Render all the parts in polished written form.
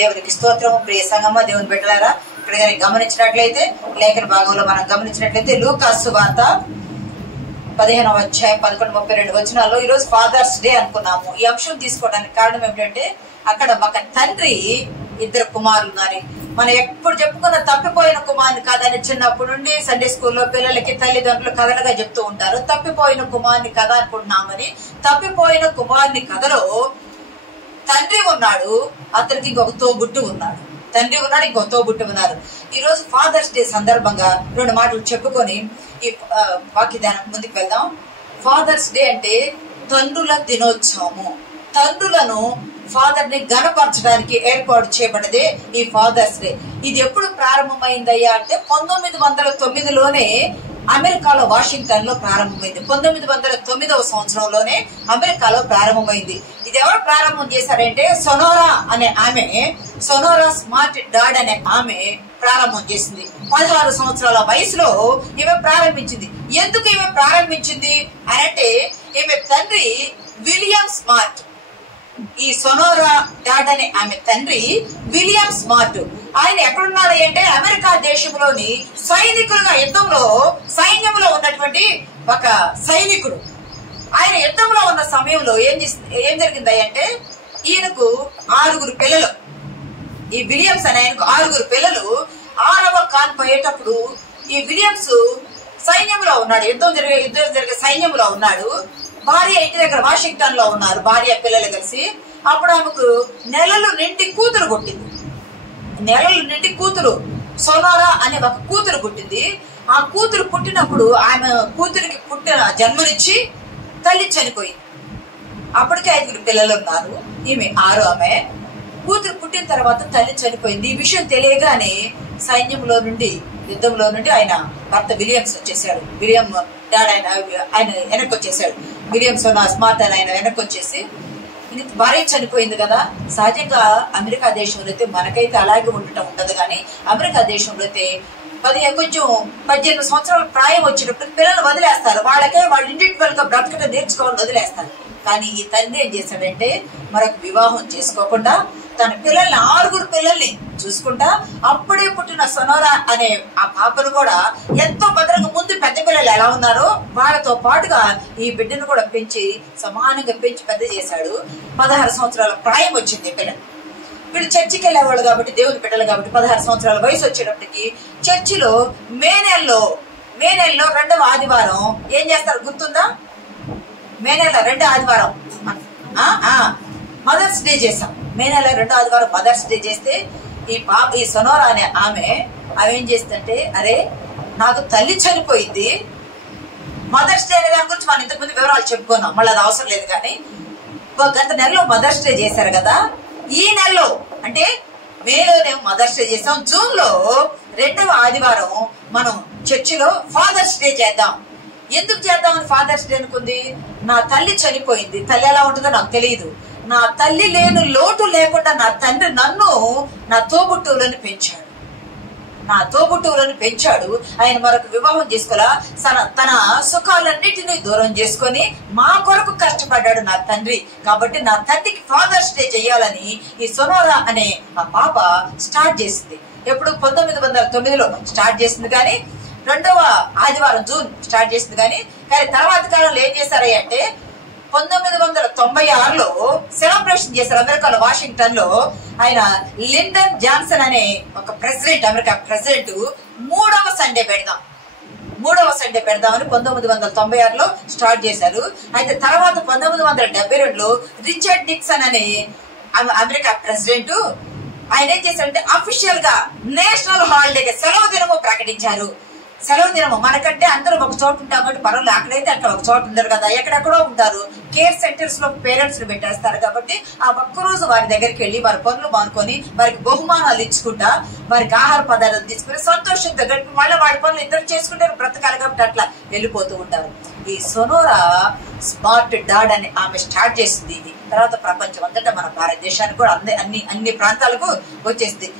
దేవునికి స్తోత్రము. ప్రియ సంగమ, దేవుని బిడ్డలారా, ఇక్కడ కానీ గమనించినట్లయితే లేఖన భాగంలో మనం గమనించినట్లయితే లూకాసు సువార్త 15వ అధ్యాయం 11-32 వచనాల్లో ఈరోజు ఫాదర్స్ డే అనుకున్నాము. ఈ అంశం తీసుకోవడానికి కారణం ఏమిటంటే అక్కడ ఒక తండ్రి ఇద్దరు కుమారులు ఉన్నారు. మనం ఎప్పుడు చెప్పుకున్న తప్పిపోయిన కుమారుని కాదని చిన్నప్పటి నుండి సండే స్కూల్లో పిల్లలకి తల్లిదండ్రులు కథలుగా చెప్తూ ఉంటారు. తప్పిపోయిన కుమారుని కథ అనుకుంటున్నామని. తప్పిపోయిన కుమారుని కథలో తండ్రి ఉన్నాడు, అతనికి ఇంకొక తోబుట్టు ఉన్నాడు. తండ్రి ఉన్నాడు, ఇంకొక తోబుట్టు ఉన్నారు. ఈ రోజు ఫాదర్స్ డే సందర్భంగా 2 మాటలు చెప్పుకొని ఈ వాక్యదానం ముందుకు వెళ్దాం. ఫాదర్స్ డే అంటే తండ్రుల దినోత్సవము. తండ్రులను ఫాదర్ ని గణపరచడానికి ఏర్పాటు చేయబడిదే ఈ ఫాదర్స్ డే. ఇది ఎప్పుడు ప్రారంభమైందయ్యా అంటే 1909లోనే అమెరికాలో వాషింగ్టన్ లో ప్రారంభమైంది. 1909వ సంవత్సరంలోనే అమెరికాలో ప్రారంభమైంది. ఇది ఎవరు ప్రారంభం చేశారంటే సొనోరా అనే ఆమె, సొనోరా స్మార్ట్ డాడ్ అనే ఆమె ప్రారంభం చేసింది. 16 సంవత్సరాల వయసులో ఈమె ప్రారంభించింది. ఎందుకు ఈమె ప్రారంభించింది అంటే ఈమె తండ్రి విలియం స్మార్ట్. ఈ సొనోరా డాడ్ అనే ఆమె తండ్రి విలియం స్మార్ట్. ఆయన ఎక్కడున్నాడు అంటే అమెరికా దేశంలోని సైనికులుగా సైన్యంలో ఉన్నటువంటి ఒక సైనికుడు. ఆయన యుద్ధంలో ఉన్న సమయంలో ఏం జరిగింది అంటే ఈయనకు 6 పిల్లలు. ఈ విలియమ్స్ అనే ఆయనకు 6 పిల్లలు. 6వ కాన్పోయేటప్పుడు ఈ విలియమ్స్ సైన్యంలో ఉన్నాడు, యుద్ధం జరిగే సైన్యంలో ఉన్నాడు. భార్య ఇంటి దగ్గర వాషింగ్టన్ లో ఉన్నారు, భార్య పిల్లలు కలిసి. అప్పుడు ఆమెకు నెలలు నిండి కూతురు పుట్టింది. నెలలు నిండి కూతురు సొనోరా అనే ఒక కూతురు పుట్టింది. ఆ కూతురు పుట్టినప్పుడు ఆమె కూతురికి జన్మనిచ్చి తల్లి చనిపోయింది. అప్పటికే 5 పిల్లలు ఉన్నారు, ఈమె 6వ ఆమె. కూతురు పుట్టిన తర్వాత తల్లి చనిపోయింది. ఈ విషయం తెలియగానే సైన్యంలో నుండి యుద్ధంలో నుండి ఆయన భర్త విలియమ్స్ వచ్చేసాడు. విలియం డాడ్ ఆయన వెనక్కి వచ్చేసాడు. విలియమ్స్ స్మార్ట్ ఆయన వెనక్కి వచ్చేసి భార్య చనిపోయింది కదా. సహజంగా అమెరికా దేశంలో అయితే మనకైతే అలాగే ఉండటం ఉండదు, కానీ అమెరికా దేశంలో అయితే కొంచెం 18 సంవత్సరాల ప్రాయం వచ్చినప్పుడు పిల్లలు వదిలేస్తారు. వాళ్ళ ఇండివిజువల్ గా బ్రతకడం నేర్చుకోవాలని వదిలేస్తారు. కానీ ఈ తండ్రి ఏం చేశాడంటే మరొక వివాహం చేసుకోకుండా తన పిల్లల్ని 6 పిల్లల్ని చూసుకుంటా అప్పుడే పుట్టిన సొనోరా అనే ఆ పాపను కూడా ఎంతో భద్రంగా, ముందు పెద్ద పిల్లలు ఎలా ఉన్నారో వాళ్ళతో పాటుగా ఈ బిడ్డను కూడా పెంచి సమానంగా పెంచి పెద్ద చేశాడు. 16 సంవత్సరాల ప్రాయం వచ్చింది పిల్లలు. వీళ్ళు చర్చికి వెళ్ళేవాళ్ళు కాబట్టి, దేవుని బిడ్డలు కాబట్టి 16 సంవత్సరాల వయసు వచ్చేటప్పటికి చర్చిలో మే నెలలో 2వ ఆదివారం ఏం చేస్తారు గుర్తుందా? మే నెల 2వ ఆదివారం మదర్స్ డే చేశాం. మే నెల 2వ ఆదివారం మదర్స్ డే చేస్తే ఈ సొనోరా అనే ఆమె ఏం చేస్తుంటే, అరే నాకు తల్లి చనిపోయింది, మదర్స్ డే అనే దాని గురించి మనం ఇంతకుముందు వివరాలు చెప్పుకున్నాం, మళ్ళీ అది అవసరం లేదు. కానీ గత నెలలో మదర్స్ డే చేశారు కదా, ఈ నెలలో అంటే మేలోనే మదర్స్ డే చేసాం. జూన్ లో 2వ ఆదివారం మనం చర్చిలో ఫాదర్స్ డే చేద్దాం. ఎందుకు చేద్దామని ఫాదర్స్ డే అనుకుంది? నా తల్లి చనిపోయింది. తల్లి ఎలా ఉంటుందో నాకు తెలియదు. నా తల్లి లేని లోటు లేకుండా నా తండ్రి నన్ను నా తోబుట్టువులను పెంచాడు. ఆయన మరొక వివాహం చేసుకోలా, తన సుఖాలన్నిటినీ దూరం చేసుకొని మా కొరకు కష్టపడ్డాడు నా తండ్రి. కాబట్టి నా తండ్రికి ఫాదర్స్ డే చేయాలని ఈ సొనోరా అనే ఆ పాప స్టార్ట్ చేసింది. ఎప్పుడు 1909లో స్టార్ట్ చేసింది, కానీ 2వ ఆదివారం జూన్ స్టార్ట్ చేసింది. కానీ తర్వాత కాలంలో ఏం చేశారంటే 1996లో సెలబ్రేషన్ చేశారు అమెరికాలో వాషింగ్టన్ లో. ఆయన లిండన్ జాన్సన్ అనే ఒక ప్రెసిడెంట్, అమెరికా ప్రెసిడెంట్ 3వ సండే పెడదామని 1996లో స్టార్ట్ చేశారు. అయితే తర్వాత 1972లో రిచర్డ్ నిక్సన్ అనే అమెరికా ప్రెసిడెంట్ ఆయన ఏం చేశారంటే అఫీషియల్ గా నేషనల్ హాలిడే సెలవు దినము ప్రకటించారు. సెలవు దినము మనకంటే అందరూ ఒక చోట ఉంటాం కాబట్టి పర్వాలేదు, అక్కడైతే అక్కడ ఒక చోట ఉండరు కదా, ఎక్కడెక్కడో ఉంటారు. కేర్ సెంటర్స్ లో పేరెంట్స్ ని పెట్టేస్తారు కాబట్టి ఆ ఒక్కరోజు వారి దగ్గరికి వెళ్ళి వారి పనులు మానుకొని వారికి బహుమానాలు ఇచ్చుకుంటా వారికి ఆహార పదార్థాలు తీసుకుని సంతోషంతో గడిపి మళ్ళీ వాడి పనులు ఇద్దరు చేసుకుంటారు, బ్రతకాలి కాబట్టి అట్లా వెళ్ళిపోతూ ఉంటారు. ఈ సొనోరా స్మార్ట్ డాడ్ అని ఆమె స్టార్ట్ చేసింది. ఇది తర్వాత ప్రపంచం అంతటా మన భారతదేశానికి కూడా అన్ని ప్రాంతాలకు వచ్చేసింది.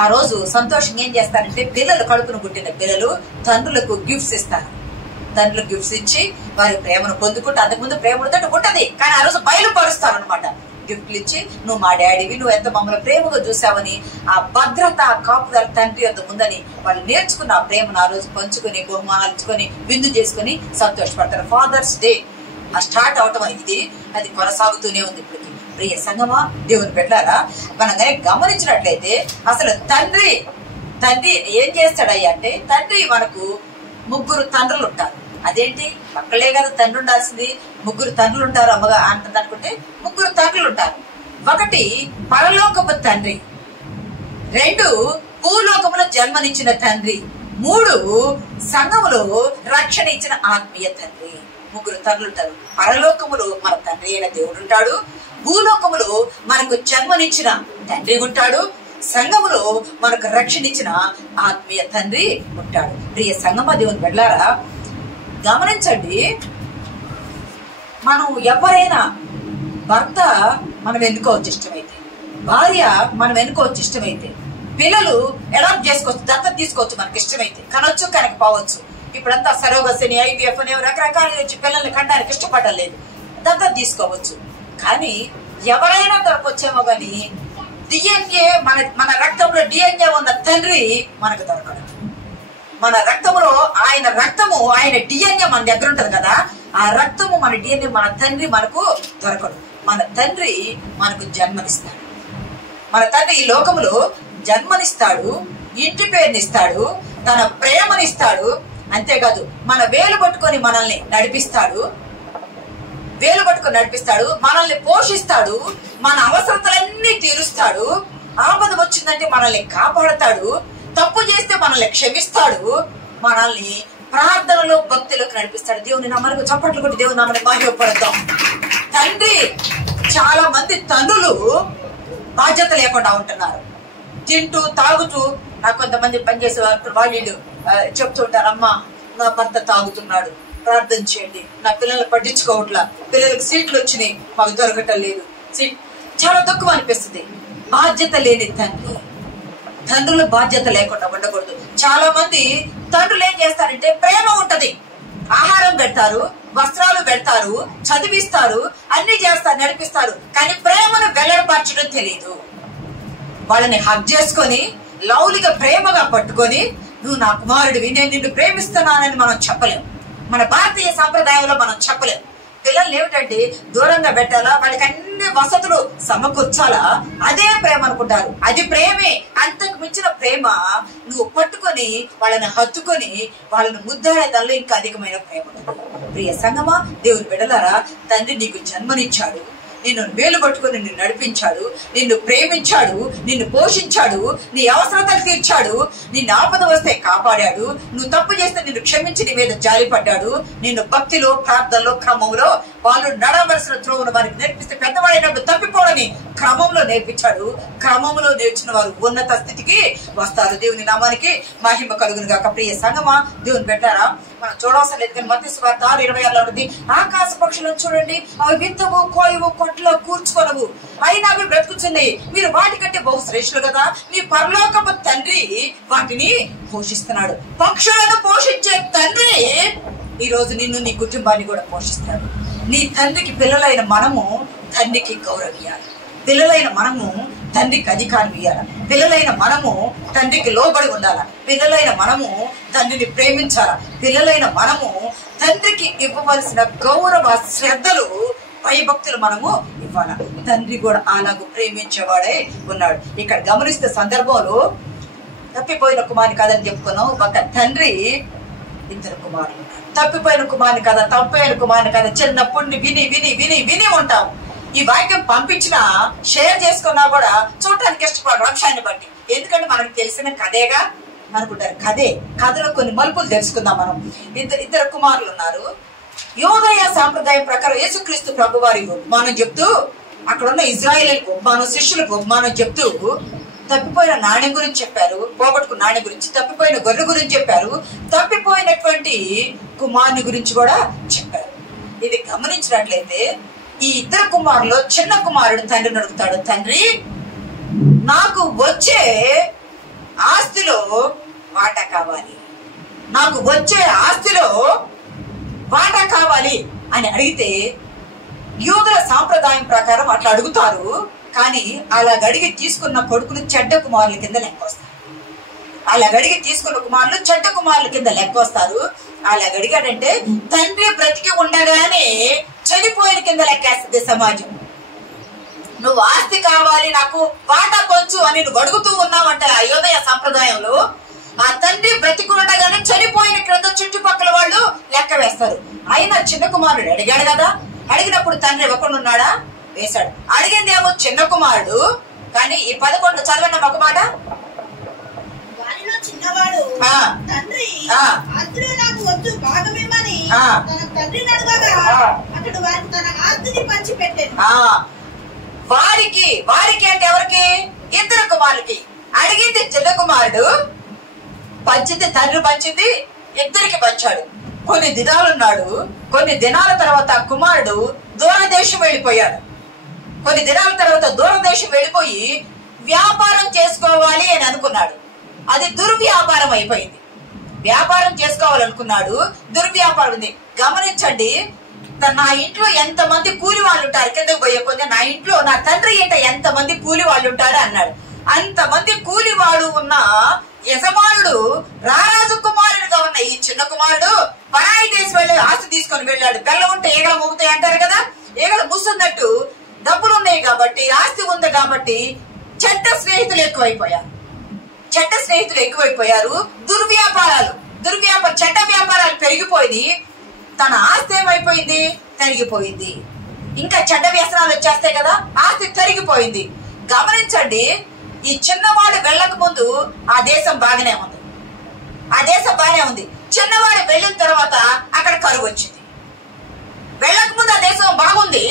ఆ రోజు సంతోషంగా ఏం చేస్తారంటే పిల్లలు, కడుపును పుట్టిన పిల్లలు తండ్రులకు గిఫ్ట్స్ ఇస్తారు. తండ్రులు గిఫ్ట్స్ ఇచ్చి వారి ప్రేమను పొందుకుంటే, అంతకుముందు ప్రేమ ఉంటది కానీ ఆ రోజు బయలుపరుస్తారు అనమాట. గిఫ్ట్లు ఇచ్చి నువ్వు మా డాడీవి, నువ్వు ఎంత మమ్మల్ని ప్రేమగా చూసావని ఆ భద్రత, ఆ కాపుదల తండ్రి యొద్ద ఉందని వాళ్ళు నేర్చుకున్న ఆ ప్రేమను ఆ రోజు పంచుకొని బహుమానాలు ఇచ్చుకొని విందు చేసుకుని సంతోషపడతారు. ఫాదర్స్ డే ఆ స్టార్ట్ అవటం ఇది, అది కొనసాగుతూనే ఉంది ఇప్పటికి. ప్రియ సంగమా, దేవుని బిడ్డలారా, మనం గమనించినట్లయితే అసలు తండ్రి ఏం చేస్తాడయ్యా అంటే, తండ్రి మనకు 3 తండ్రులు ఉంటారు. అదేంటి, ఒక్కలే కదా తండ్రి ఉండాల్సింది, 3 తండ్రులు ఉంటారు అమ్మగా అంటుంది అనుకుంటే 3 తండ్రులు ఉంటారు. 1 పరలోకపు తండ్రి, 2 భూలోకములో జన్మనిచ్చిన తండ్రి, 3 సంఘములో రక్షణ ఇచ్చిన ఆత్మీయ తండ్రి. 3 తండ్రులు ఉంటారు. పరలోకములో మన తండ్రి అయిన దేవుడు ఉంటాడు, భూలోకములో మనకు జన్మనిచ్చిన తండ్రి ఉంటాడు, సంఘములో మనకు రక్షణ ఇచ్చిన ఆత్మీయ తండ్రి ఉంటాడు. ప్రియ సంగమ దేవుని బిడ్డలారా, గమనించండి, మనం ఎవరైనా భర్త మనం ఎన్నుకోవచ్చు ఇష్టమైతే, భార్య మనం ఎన్నుకోవచ్చు ఇష్టమైతే, పిల్లలు అడాప్ట్ చేసుకోవచ్చు, దత్తత తీసుకోవచ్చు మనకి ఇష్టమైతే, కనొచ్చు కనకపోవచ్చు. ఇప్పుడంతా సరోగసి అని, IVF అని రకరకాలు వచ్చి పిల్లల్ని కనడానికి ఇష్టపడలేదు, దత్తత తీసుకోవచ్చు. కానీ ఎవరైనా దొరకొచ్చేమో కానీ DNA మన రక్తంలో DNA ఉన్న తండ్రి మనకు దొరకడు. మన రక్తంలో ఆయన రక్తము, ఆయన DNA మన దగ్గర ఉంటది కదా, ఆ రక్తము మన DNA, మన తండ్రి మనకు దొరకడు. మన తండ్రి మనకు జన్మనిస్తాడు. మన తండ్రి ఈ లోకములో జన్మనిస్తాడు, ఇంటి పేరునిస్తాడు, తన ప్రేమనిస్తాడు. అంతేకాదు మన వేలు పట్టుకొని మనల్ని నడిపిస్తాడు, మనల్ని పోషిస్తాడు, మన అవసరతలన్నీ తీరుస్తాడు, ఆపద వచ్చిందంటే మనల్ని కాపాడతాడు, తప్పు చేస్తే మనల్ని క్షమిస్తాడు, మనల్ని ప్రార్థనలో భక్తిలోకి నడిపిస్తాడు. దేవుని నామానికి చప్పట్లు కొట్టి దేవుని నామానికి మహిమపడతాం. తండ్రి, చాలా మంది తండ్రులు బాధ్యత లేకుండా ఉంటున్నారు. తింటూ తాగుతూ, నాకు కొంతమంది పనిచేసే వాళ్ళు చెప్తూ ఉంటారు, అమ్మా నా భర్త తాగుతున్నాడు, ప్రార్థన చేయండి, నా పిల్లల్ని పట్టించుకోవట్లా, పిల్లలకి సీట్లు వచ్చినాయి, మాకు దొరకటం లేదు. చాలా దుఃఖం అనిపిస్తుంది. బాధ్యత లేని తండ్రులు బాధ్యత లేకుండా ఉండకూడదు. చాలా మంది తండ్రులు ఏం చేస్తారంటే, ప్రేమ ఉంటది, ఆహారం పెడతారు, వస్త్రాలు పెడతారు, చదివిస్తారు, అన్ని చేస్తారు, నడిపిస్తారు, కానీ ప్రేమను వెల్లడిపరచడం తెలియదు. వాళ్ళని హగ్ చేసుకొని లౌలిగా ప్రేమగా పట్టుకొని, నువ్వు నా కుమారుడివి, నేను నిన్ను ప్రేమిస్తున్నానని మనం చెప్పలేం. మన భారతీయ సాంప్రదాయంలో మనం చెప్పలేం. పిల్లల్ని ఏమిటంటే దూరంగా పెట్టాలా, వాళ్ళకి అన్ని వసతులు సమకూర్చాలా, అదే ప్రేమ అనుకుంటారు. అది ప్రేమే. అంతకు మించిన ప్రేమ నువ్వు పట్టుకొని వాళ్ళని హత్తుకొని వాళ్ళని ముద్దాడే దానిలో ఇంకా అధికమైన ప్రేమ. ప్రియ సంగమా, దేవుని బిడ్డలారా, తండ్రి నీకు జన్మనిచ్చాడు, నిన్ను వేలు పట్టుకొని నిన్ను నడిపించాడు, నిన్ను ప్రేమించాడు, నిన్ను పోషించాడు, నీ అవసరతలు తీర్చాడు, నిన్ను ఆపద వస్తే కాపాడాడు, నువ్వు తప్పు చేస్తే నిన్ను క్షమించి నీ మీద జాలిపడ్డాడు, నిన్ను భక్తిలో, ప్రార్థనలో, క్రమంలో వాళ్ళు నడవలసిన త్రోవను వారికి నేర్పిస్తే పెద్దవాడైనప్పుడు తప్పిపోవడని క్రమంలో నేర్పించాడు. క్రమంలో నేర్చిన వారు ఉన్నత స్థితికి వస్తారు. దేవుని నామానికి మహిమ కలుగును గాక. ప్రియ సంగమా, దేవుని పెట్టారా, మనం చూడవలసిన లేదు కానీ మత్తయి సువార్త 6:26 ఉంటుంది, ఆకాశ పక్షులను చూడండి, అవి విత్తవు, కోయవు, కొట్లో కూర్చుకొనవు, అయినా అవి బ్రతుకుతున్నాయి, మీరు వాటికంటే బహు శ్రేష్ఠులు కదా, మీ పరలోకపు తండ్రి వాటిని పోషిస్తున్నాడు. పక్షులను పోషించే తండ్రి ఈ రోజు నిన్ను, నీ కుటుంబాన్ని కూడా పోషిస్తాడు. నీ తండ్రికి పిల్లలైన మనము తండ్రికి గౌరవం ఇవ్వాలి, పిల్లలైన మనము తండ్రికి అధికారం ఇవ్వాలి, పిల్లలైన మనము తండ్రికి లోబడి ఉండాలి, పిల్లలైన మనము తండ్రిని ప్రేమించాలి, పిల్లలైన మనము తండ్రికి ఇవ్వవలసిన గౌరవ శ్రద్ధలు, భయభక్తులు మనము ఇవ్వాలి. తండ్రి కూడా అలాగూ ప్రేమించేవాడే ఉన్నాడు. ఇక్కడ గమనిస్తే సందర్భంలో తప్పిపోయిన కుమారుని కథని చెప్పుకున్నాం. ఒక తండ్రి, 2 కుమారులు. తప్పిపోయిన కుమారుని కథ, తప్పిపోయిన కుమారుని కథ చిన్నప్పుడు విని విని విని విని ఉంటాం. ఈ వాక్యం పంపించినా, షేర్ చేసుకున్నా కూడా చూడటానికి ఇష్టపడరు అంశాన్ని బట్టి. ఎందుకంటే మనకు తెలిసిన కథేగా అనుకుంటారు. కథలో కొన్ని మలుపులు తెలుసుకుందాం మనం. 2 కుమారులు ఉన్నారు. యోదయ సాంప్రదాయం ప్రకారం యేసుక్రీస్తు ప్రభు వారి ఉపమానం చెప్తూ, అక్కడ ఉన్న ఇజ్రాయేలీలకు ఉపమానం, శిష్యులకు ఉపమానం చెప్తూ తప్పిపోయిన నాణ్యం గురించి చెప్పారు, పోగొట్టుకున్న నాణ్యం గురించి, తప్పిపోయిన గొర్రె గురించి చెప్పారు, తప్పిపోయినటువంటి కుమారుని గురించి కూడా చెప్పారు. ఇది గమనించినట్లయితే ఈ 2 కుమారులు, చిన్న కుమారుడు తండ్రిని అడుగుతాడు, తండ్రి నాకు వచ్చే ఆస్తిలో వాటా కావాలి, నాకు వచ్చే ఆస్తిలో వాటా కావాలి అని అడిగితే యూదుల సాంప్రదాయం ప్రకారం అట్లా అడుగుతారు. కానీ అలా గడిగి తీసుకున్న కొడుకులు చెడ్డ కుమారుల కింద లెక్కొస్తారు. అలా గడిగి తీసుకున్న కుమారులు చెడ్డ కుమారుల కింద లెక్కొస్తారు. అలా గడిగాడంటే తండ్రి బ్రతికి ఉండగానే చనిపోయిన కింద లెక్కేస్తుంది సమాజం. నువ్వు ఆస్తి కావాలి, నాకు వాటా పంచు అని నువ్వు అడుగుతూ ఉన్నావంట అయోదయ సంప్రదాయంలో. ఆ తండ్రి బ్రతికి ఉండగానే చనిపోయిన క్రింద చుట్టుపక్కల వాళ్ళు లెక్క వేస్తారు. అయినా చిన్న కుమారుడు అడిగాడు కదా, అడిగినప్పుడు తండ్రి ఇవ్వకుండా ఉన్నాడా? వేశాడు. అడిగిందేమో చిన్న కుమారుడు. కానీ ఈ 11 చదవండి ఒక మాట. చిన్నవాడు తండ్రి అందులో నాకు వద్దు భాగమేమని తన తండ్రిని అడగగా అతడు వారికి తన ఆస్తిని పంచి పెట్టాడు. వారికి అంటే ఎవరికి? 2 కుమారులకి. అడిగింది చిన్న కుమారుడు, పంచింది తండ్రి, పంచింది 2కి పంచాడు. కొన్ని దినాలున్నాడు. కొన్ని దినాల తర్వాత కుమారుడు దూరదేశం వెళ్ళిపోయాడు. కొన్ని దినాల తర్వాత దూరదేశం వెళ్ళిపోయి వ్యాపారం చేసుకోవాలి అని అనుకున్నాడు. అది దుర్వ్యాపారం అయిపోయింది. వ్యాపారం చేసుకోవాలనుకున్నాడు, దుర్వ్యాపారం ఉంది. గమనించండి, నా ఇంట్లో ఎంతమంది కూలి వాళ్ళు ఉంటారు, కిందకు పోయే కొంచెం నా ఇంట్లో నా తండ్రి ఇంట ఎంతమంది కూలి వాళ్ళు ఉంటాడు అన్నాడు. అంతమంది కూలి వాడు ఉన్న యజమానుడు రారాజు కుమారుడుగా ఉన్న ఈ చిన్న కుమారుడు పరాయి దేశం వెళ్ళి ఆస్తి తీసుకొని వెళ్ళాడు. బెల్లం ఉంటే ఈగలు మూగుతాయి అంటారు కదా, ఈగలు మూస్తున్నట్టు డబ్బులున్నాయి కాబట్టి, ఆస్తి ఉంది కాబట్టి చెడ్డ స్నేహితులు ఎక్కువైపోయారు. చెడ్డ వ్యాపారాలు పెరిగిపోయింది. తన ఆస్తి ఏమైపోయింది? తరిగిపోయింది. ఇంకా చెడ్డ వ్యసనాలు వచ్చేస్తాయి కదా, ఆస్తి తరిగిపోయింది. గమనించండి, ఈ చిన్నవాడు వెళ్ళక ముందు ఆ దేశం బాగానే ఉంది. చిన్నవాడు వెళ్ళిన తర్వాత అక్కడ కరువు వచ్చింది. వెళ్ళక ముందు ఆ దేశం బాగుంది,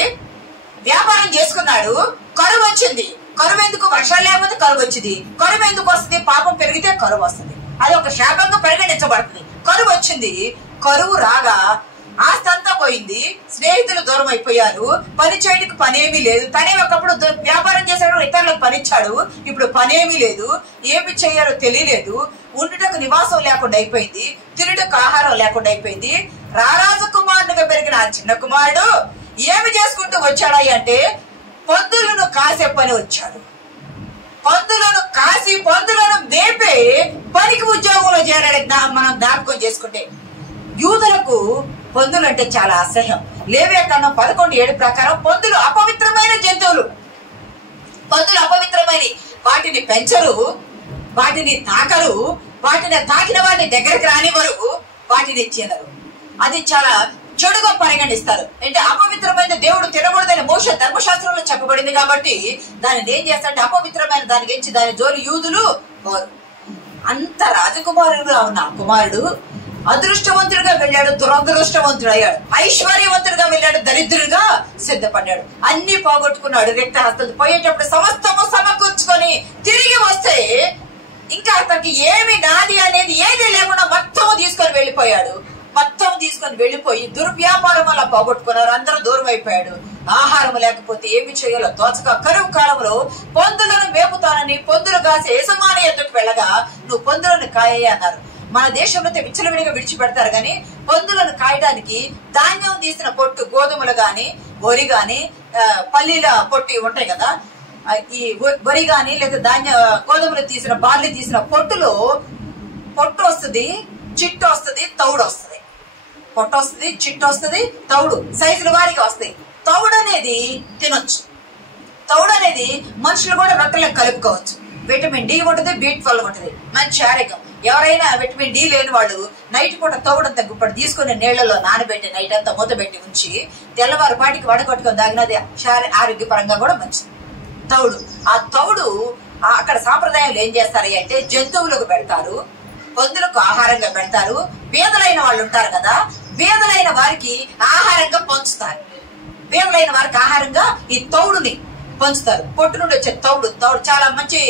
వ్యాపారం చేసుకున్నాడు, కరువు వచ్చింది. కరువు ఎందుకు? వర్షాలు లేకపోతే కరువు వచ్చింది. కరువు ఎందుకు వస్తుంది? పాపం పెరిగితే కరువు వస్తుంది. అది ఒక శాపంగా పరిగణించబడుతుంది. కరువు వచ్చింది. కరువు రాగా ఆస్తి అంతా పోయింది. స్నేహితులు దూరం అయిపోయారు. పని చేయడానికి పనేమీ లేదు. తనే ఒకప్పుడు వ్యాపారం చేసాడు, ఇతరులకు పనిచ్చాడు. ఇప్పుడు పనేమీ లేదు. ఏమి చేయాలో తెలియలేదు. ఉండుటకు నివాసం లేకుండా అయిపోయింది. తినటకు ఆహారం లేకుండా అయిపోయింది. రారాజు కుమారుడుగా పెరిగిన ఆ చిన్న కుమారుడు ఏమి చేసుకుంటూ వచ్చాడా అంటే పందులను కాసే పని వచ్చాడు. పందులను కాసి పందులను మేపే పనికి ఉద్యోగంలో చేరాడు. మనం జ్ఞాపకం చేసుకుంటే యూదులకు పందులు అంటే చాలా అసహ్యం. లేవియకాండం 11:7 ప్రకారం పందులు అపవిత్రమైన జంతువులు. పందులు అపవిత్రమైనవి. వాటిని పెంచరు, వాటిని తాకరు, వాటిని తాకిన వాటిని దగ్గరికి రానివ్వరు, వాటిని తినరు. అది చాలా చెడుగా పరిగణిస్తారు. అంటే అపవిత్రమైన దేవుడు తినకూడదని మోషే ధర్మశాస్త్రంలో చెప్పబడింది కాబట్టి దానిని ఏం చేస్తారంటే అపవిత్రమైన దానికి ఎంచి దాని జోలి యూదులు పోరు. అంత రాజకుమారుడుగా ఉన్న కుమారుడు అదృష్టవంతుడిగా వెళ్ళాడు, దురదృష్టవంతుడు అయ్యాడు. ఐశ్వర్యవంతుడిగా వెళ్ళాడు, దరిద్రుడిగా సిద్ధపడ్డాడు. అన్ని పోగొట్టుకున్నాడు. రక్త హస్తం పోయేటప్పుడు సమస్తము సమకూర్చుకొని తిరిగి వస్తే ఇంకా అతనికి ఏమి నాది అనేది ఏది లేకుండా మొత్తం తీసుకొని వెళ్ళిపోయి దుర్వ్యాపారం వల్ల పోగొట్టుకున్నారు. అందరూ దూరం అయిపోయాడు. ఆహారం లేకపోతే ఏమి చేయాలో తోచక కరువు కాలంలో పందులను మేపుతానని పందులు కాసే యజమాని ఎద్దుకు వెళ్ళగా నువ్వు పందులను కాయ అన్నారు. మన దేశంలో విచ్చలవిడిగా విడిచిపెడతారు కానీ పందులను కాయడానికి ధాన్యం తీసిన పొట్టు, గోధుమలు గాని వరి గాని పల్లీల పొట్టి ఉంటాయి కదా, ఈ వరి గాని లేదా గోధుమలు తీసిన బార్లీ తీసిన పొట్టులో పొట్టు వస్తుంది, చిట్టు వస్తుంది, తౌడు వస్తుంది. పొట్టు వస్తుంది, చిట్టు వస్తుంది, తౌడు సైజుల వారికి వస్తాయి. తౌడు అనేది తినొచ్చు. తౌడు అనేది మనుషులు కూడా రొట్టెలకు కలుపుకోవచ్చు. విటమిన్ డి ఉంటుంది, B12 ఉంటుంది, మంచి ఆరోగ్యం. ఎవరైనా విటమిన్ డి లేని వాళ్ళు నైట్ పూట తౌడంతా గుప్పటి తీసుకుని నీళ్లలో నానబెట్టి నైట్ అంతా మూతబెట్టి ఉంచి తెల్లవారు పాటికి వడగొట్టుకొని తాగినది ఆరోగ్యపరంగా కూడా మంచిది తౌడు. ఆ తౌడు అక్కడ సాంప్రదాయాలు ఏం చేస్తారు అంటే జంతువులకు పెడతారు, పందులకు ఆహారంగా పెడతారు. బీదలైన వాళ్ళు ఉంటారు కదా, బీదలైన వారికి ఆహారంగా పంచుతారు. బీదలైన వారికి ఆహారంగా ఈ తౌడుని పంచుతారు. పొట్టు నుండి వచ్చే తౌడు చాలా మంచి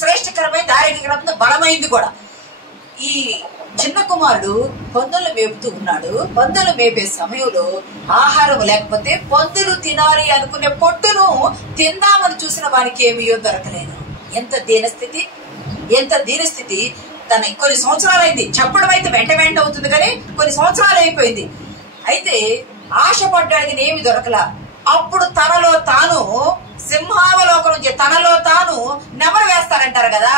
శ్రేష్టకరమైనది, ఆరోగ్యకరమైనది, బలమైంది కూడా. ఈ చిన్న కుమారుడు పందులు మేపుతూ ఉన్నాడు. పందులు మేపే సమయంలో ఆహారం లేకపోతే పందులు తినాలి అనుకునే పొట్టును తిందామని చూసిన వానికి ఏమీయో దొరకలేదు. ఎంత దీనస్థితి. తన కొన్ని సంవత్సరాలు అయింది. చెప్పడం అయితే వెంట అవుతుంది కానీ కొన్ని సంవత్సరాలు అయిపోయింది. అయితే ఆశపడ్డానికి ఏమి దొరకలా. అప్పుడు తనలో తాను సింహావలోకం నుంచి తనలో తాను నెమరు వేస్తారంటారు కదా.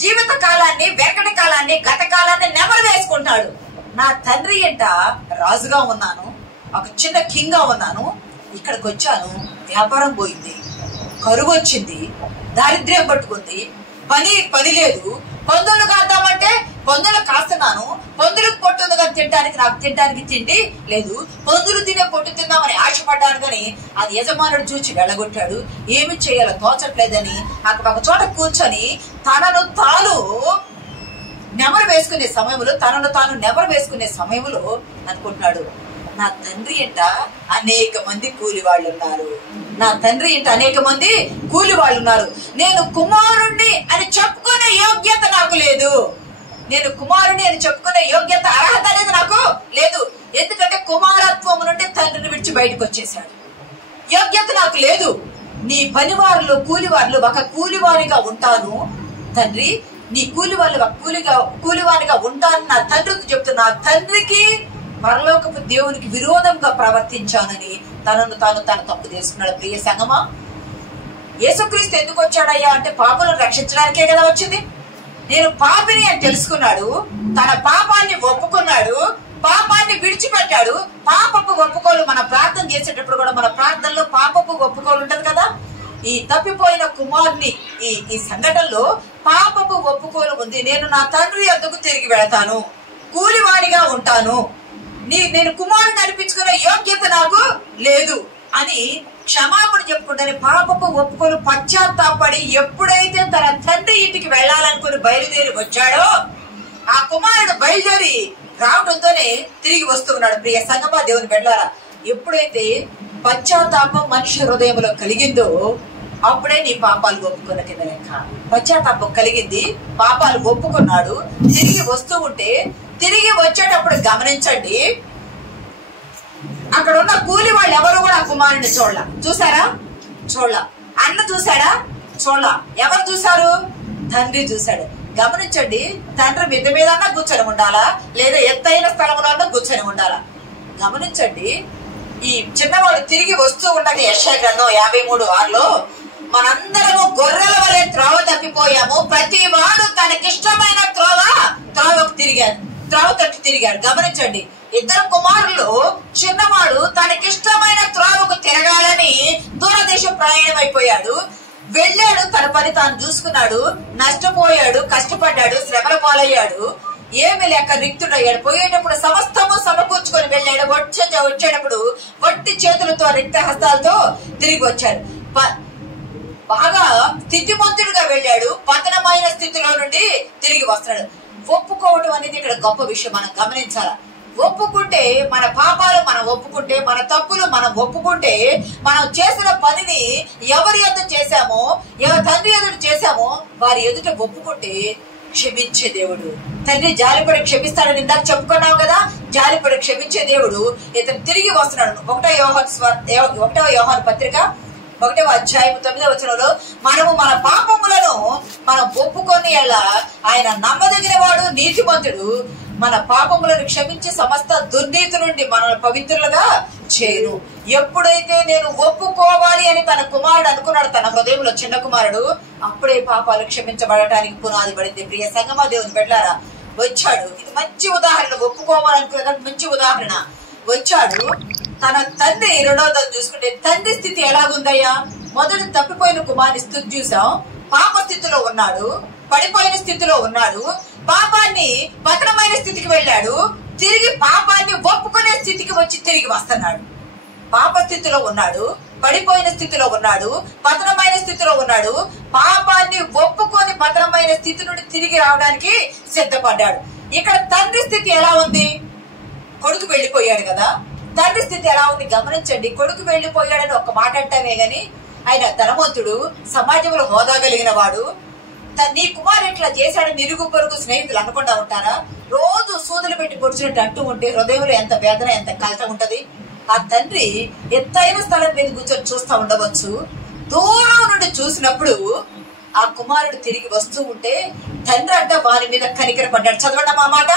జీవిత కాలాన్ని, వెనకటి కాలాన్ని, గత కాలాన్ని నెమరు వేసుకుంటాడు. నా తండ్రి ఎంట రాజుగా ఉన్నాను, ఒక చిన్న కింగ్ గా ఉన్నాను, ఇక్కడికి వచ్చాను, వ్యాపారం పోయింది, కరువు వచ్చింది, దారిద్ర్యం పట్టుకుంది, పని లేదు, పందులు కాద్దామంటే పందులు కాస్తున్నాను, పందులకు పొట్టుంది కానీ తినడానికి తిండి లేదు, పందులు తినే పొట్టు తిందామని ఆశపడ్డాను కానీ అది యజమానుడు చూచి వెళ్ళగొట్టాడు, ఏమి చేయాలో తోచట్లేదని అక్కడ ఒక చోట కూర్చొని తనను తాను నెమరు వేసుకునే సమయంలో అనుకుంటున్నాడు, నా తండ్రి ఎంట అనేక మంది కూలి వాళ్ళు ఉన్నారు, నేను కుమారుణ్ణి అని చెప్పుకునే యోగ్యత నాకు లేదు, అర్హత అనేది నాకు లేదు. ఎందుకంటే కుమారత్వం నుండి తండ్రిని విడిచి బయటకు వచ్చేసాడు. యోగ్యత నాకు లేదు. నీ పనివారులు కూలివారులు ఒక కూలివారిగా ఉంటాను తండ్రి, నీ కూలివారిగా ఉంటాను నా తండ్రికి చెప్తున్నా. తండ్రికి పరలోకపు దేవునికి విరోధంగా ప్రవర్తించానని తనను తాను తప్పు చేసుకున్నాడు. ప్రియ సంగమా, యేసుక్రీస్తు ఎందుకు వచ్చాడయ్యా అంటే పాపులను రక్షించడానికే కదా వచ్చింది. నేను పాపిని అని తెలుసుకున్నాడు, తన పాపాన్ని ఒప్పుకున్నాడు, పాపాన్ని విడిచిపెట్టాడు. పాపపు ఒప్పుకోలు మన ప్రార్థన చేసేటప్పుడు కూడా మన ప్రార్థనలో పాపపు ఒప్పుకోలు ఉంటది కదా. ఈ తప్పిపోయిన కుమారుని ఈ సంఘటనలో పాపపు ఒప్పుకోలు ఉంది. నేను నా తండ్రి వద్దకు తిరిగి వెళతాను, కూలివాడిగా ఉంటాను, నేను కుమారుని అనిపించుకునే యోగ్యత నాకు లేదు అని క్షమాపణ చెప్పుకుంటానే పాపపు ఒప్పుకొని పశ్చాత్తాపడి ఎప్పుడైతే తన తండ్రి ఇంటికి వెళ్ళాలనుకుని బయలుదేరి వచ్చాడో ఆ కుమారుడు బయలుదేరి రావడంతోనే తిరిగి వస్తున్నాడు. ప్రియ సంగమా, దేవుని బిడ్డలారా, ఎప్పుడైతే పశ్చాత్తాపం మనిషి హృదయంలో కలిగిందో అప్పుడే నీ పాపాలు ఒప్పుకున్న కింద లెక్క. పశ్చాత్తాపం కలిగింది, పాపాలు ఒప్పుకున్నాడు, తిరిగి వస్తూ ఉంటే తిరిగి వచ్చేటప్పుడు గమనించండి, అక్కడ ఉన్న కూలి వాళ్ళు ఎవరు కూడా కుమారుని చూసారా? అన్న చూసాడా? ఎవరు చూసారు? తండ్రి చూశాడు. గమనించండి, తండ్రి మిద్ద మీద కూర్చొని ఉండాలా లేదా ఎత్తైన స్థలంలో కూర్చొని ఉండాలా? గమనించండి, ఈ చిన్నవాడు తిరిగి వస్తూ ఉండగా యెషయా గ్రంథం 53:6 మనందరము గొర్రెల వలె త్రోవ తప్పిపోయాము, ప్రతి వాడు తనకిష్టమైన త్రోవ తట్టు తిరిగాడు. గమనించండి, ఇద్దరు కుమారులు, చిన్నవాడు తనకిష్టమైన త్రోవకు తిరగాలని దూరదేశం ప్రయాణం అయిపోయాడు, వెళ్ళాడు, తన పని తాను చూసుకున్నాడు, నష్టపోయాడు, కష్టపడ్డాడు, శ్రమల పాలయ్యాడు, ఏమి లేక రిక్తుడయ్యాడు. పోయేటప్పుడు సమస్తము సమకూర్చుకొని వెళ్ళాడు, వచ్చేటప్పుడు వట్టి చేతులతో రిక్త హస్తాలతో తిరిగి వచ్చాడు. బాగా స్థితిమంతుడిగా వెళ్ళాడు, పతనమైన స్థితిలో నుండి తిరిగి వస్తున్నాడు. ఒప్పుకోవడం అనేది ఇక్కడ గొప్ప విషయం, మనం గమనించాల. ఒప్పుకుంటే మన పాపాలు మనం ఒప్పుకుంటే, మన తప్పులు మనం ఒప్పుకుంటే, మనం చేసిన పనిని ఎవరి ఎదుట చేశామో, ఎవరి తండ్రి ఎదుట చేశామో వారి ఎదుట ఒప్పుకుంటే క్షమించే దేవుడు. తండ్రి జాలిపడి క్షమిస్తాడని ఇందాక చెప్పుకున్నాం కదా. జాలిపడి క్షమించే దేవుడు ఇతను తిరిగి వస్తున్నాడు. 1వ యోహాను పత్రిక 1వ అధ్యాయం 9వ వచనంలో మనము మన పాపములను మనం ఒప్పుకొని ఆయన నమ్మదగిన వాడు, నీతిమంతుడు, మన పాపములను క్షమించి సమస్త దుర్నీతి నుండి మనల్ని పవిత్రులుగా చేయను. ఎప్పుడైతే నేను ఒప్పుకోవాలి అని తన కుమారుడు అనుకున్నాడు, తన హృదయంలో చిన్న కుమారుడు, అప్పుడే పాపాలు క్షమించబడటానికి పునాది పడింది. ప్రియ సంగమా, దేవుని బిడ్డలారా, వచ్చాడు. ఇది మంచి ఉదాహరణ, ఒప్పుకోవాలనుకున్న మంచి ఉదాహరణ. వచ్చాడు, తన తండ్రి రెండవది చూసుకుంటే తండ్రి స్థితి ఎలాగుందయ్యా? మొదటి తప్పిపోయిన కుమారుని స్థితి చూసాం, పాప స్థితిలో ఉన్నాడు, పడిపోయిన స్థితిలో ఉన్నాడు, పాపాన్ని పతనమైన స్థితికి వెళ్ళాడు, తిరిగి పాపాన్ని ఒప్పుకునే స్థితికి వచ్చి తిరిగి వస్తున్నాడు. పాప స్థితిలో ఉన్నాడు, పడిపోయిన స్థితిలో ఉన్నాడు, పతనమైన స్థితిలో ఉన్నాడు, పాపాన్ని ఒప్పుకొని పతనమైన స్థితి నుండి తిరిగి రావడానికి సిద్ధపడ్డాడు. ఇక్కడ తండ్రి స్థితి ఎలా ఉంది? కొడుకు వెళ్లిపోయాడు కదా, తండ్రి స్థితి ఎలా ఉంది గమనించండి. కొడుకు వెళ్లిపోయాడని ఒక మాట అంటామే గాని ఆయన ధనవంతుడు, సమాజంలో హోదా కలిగిన వాడు. నీ కుమారుడు ఇట్లా చేశాడని ఇరుగు పొరుగు స్నేహితులు అనకుండా ఉంటారా? రోజు సూదులు పెట్టి పొడిచినట్టు అంటూ ఉంటే హృదయంలో ఎంత వేదన, ఎంత కలత ఉంటది. ఆ తండ్రి ఎత్తైన స్థలం మీద కూర్చొని చూస్తా ఉండవచ్చు. దూరం నుండి చూసినప్పుడు ఆ కుమారుడు తిరిగి వస్తూ ఉంటే తండ్రి అంట వారి మీద కనికర పడ్డాడు. చదవండి మా మాట.